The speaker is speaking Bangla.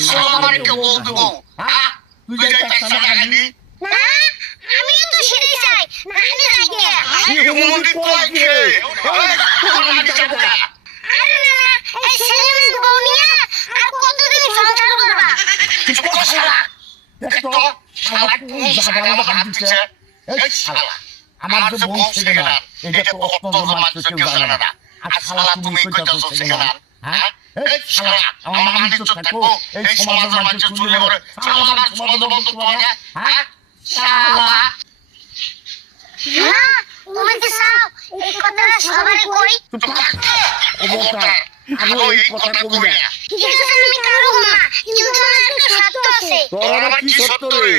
আসসালাম আলাইকুম বলতো হ্যাঁ তুই যাই টাকা লাগানি না আমি তো সেটাই চাই নানি লাগিয়া এই মুন্ডি কই কে আরে না এই ছেলের বউ নিয়ে আর কতদিন সংসার করবা চুপ কর শালা দেখ তো শালা কোন জায়গায় হাত দিছে এই শালা আমার তো বউ ছেলে না এটা তো কত মানুষ কেউ জানে না আর শালা তুমি কইতাছো ছেলে না হ্যাঁ এই শালা আমার মানুষ থাকো এই সমাজের মানুষ চুরি করে শালা আমার সমাজ বন্ধ করে হ্যাঁ শালা না তুমি কি চাও এই কথাটা সবাই কই চুপ কর ও বলতা আমি এই কথা কই না ঠিক আছে আমি কারো মা কিন্তু আমার একটা সত্য আছে তোর আবার কি সত্য রে